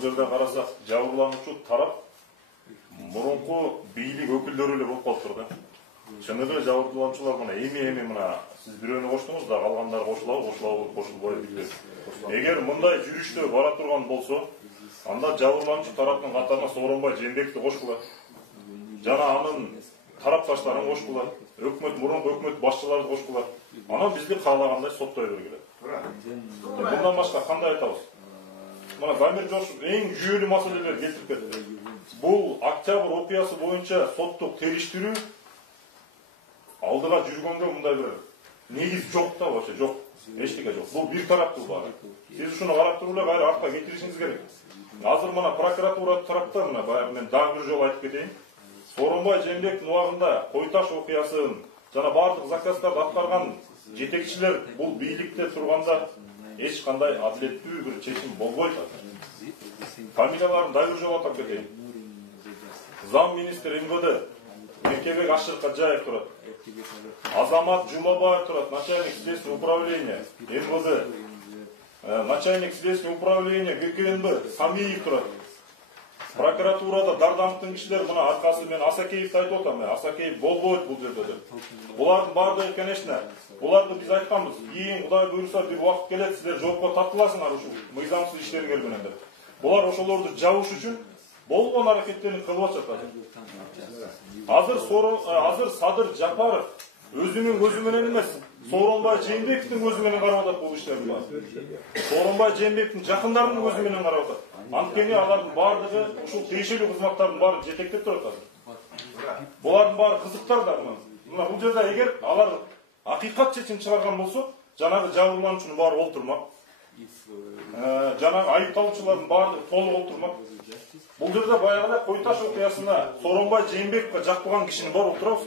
Бул жерде карасак, жабырлануучу тарап мурунку бийлик өкүлдөрү эле болуп калыптыр да. Чыныгы эле жабырлануучулар мына эми мына сиз бирөөнү коштуңуз да, калгандары кошулбай билбейм. Эгер мындай жүрүштө бара турган болсо, анда жабырлануучу тараптын катарына Сооронбай Жээнбековди кошкула. Жана анын тарапташтарын кошкула. Мурунку өкмөт башчыларды кошкула. Анан бизди каалагандай соттой бергиле. Мындан башка кандай айтабыз? Мына Дамир Жошов эң жүйөлүү маселелерди келтирип кетти. Бул Октябрь окуясы боюнча соттук териштирүү алдыга жүргөнгө мындай бир негиз жок да, вообще жок. Эчтеке жок. Бул бир тараптуу баары. Сиз ушуну карап туруп эле кайра артка кетиришиңиз керек. Азыр мына прокуратура тарапта мына баягы мен дагы бир жолу айтып кетейин. Сооронбай Жээнбековдун убагында Кой Таш окуясын жана бардык заказдарды аткарган жетекчилер бул бийликте турганда эч кандай адилеттүү бир чечим болбойт. Фамилияларын дагы бир жолу атап кетейин. Зам министр МВД Мекебек Ашыркаджаев турат. Азамат Жумабаев турат, начальник следственного управления МВД. Начальник следственного управления ГКНБ Самиев турат. Прокуратурада Дардановдун кишилер мына аркасы мен Асакеевди айтып атам, Асакеев болбойт бул жерде деп. Булардын баардыгы, конечно, буларды биз айтканбыз. Кийин Кудай буйруса бир убакыт келет, силер жоопко тартыласыңар ушул мыйзамсыз иштериңер менен деп. Булар ошолорду жабыш үчүн болгон аракеттерин кылып атышат. Азыр Садыр Жапаров өзүнүн көзү менен эмес, Сооронбай Жээнбековдун көзү менен карап атат бул иштерди. Сооронбай Жээнбековдун жакындарынын көзү менен карап атат. Анткени алардын баардыгы ушул тиешелүү кызматтардын баарын жетектеп турат азыр. Булардын баары кызыктар да мына бул жерде эгер алар акыйкат чечим чыгарган болсо, жанагы жабырлануучунун баары олтурмак. Жанагы айыпталуучулардын баардыгы толук олтурмак. Бул жерде баягы эле Кой Таш окуясына Сооронбай Жээнбековго жакпаган кишинин баары олтурабыз.